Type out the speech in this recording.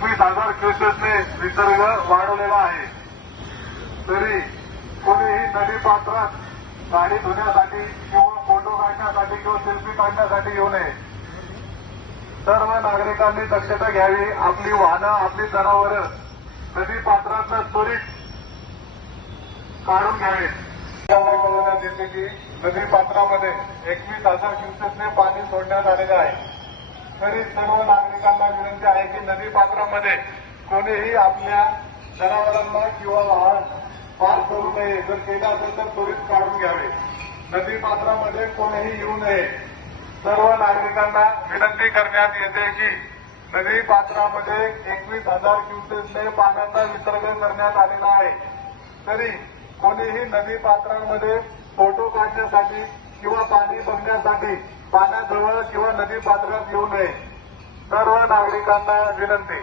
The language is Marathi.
21,000 क्युसेसने विसर्ग वाढवलेला आहे। तरी कोणीही नदी पात्रात गाडी धुण्यासाठी किंवा फोटो काढण्यासाठी किंवा सेल्फी काढण्यासाठी येऊ नये। सर्व नागरिकांनी दक्षता घ्यावी। आपली वाहनं, आपली जनावरं नदी पात्रात त्वरित काढून घ्यावीत। कळवण्यात येते की नदी पात्रामध्ये 21,000 क्युसेसने पाणी सोडण्यात आलेले आहे। तरी सर्व नागरिकांना विनंती आहे की नदी पात्रामध्ये कोणीही आपल्या जनावरांना किंवा वाहन पार करू नये। जर केलं असेल तर त्वरित काढून घ्यावे। नदी पात्रामध्ये कोणीही येऊ नये। सर्व नागरिकांना विनंती करण्यात येते की नदी पात्रामध्ये 21,000 क्युसेसने पाण्याचा विसर्ग करण्यात आलेला आहे। तरी कोणीही नदी पात्रामध्ये फोटो काढण्यासाठी किंवा पाणी बघण्यासाठी पाण्याजवळ किंवा नदी पात्रात येऊ नये। सर्व नागरिकांना विनंती।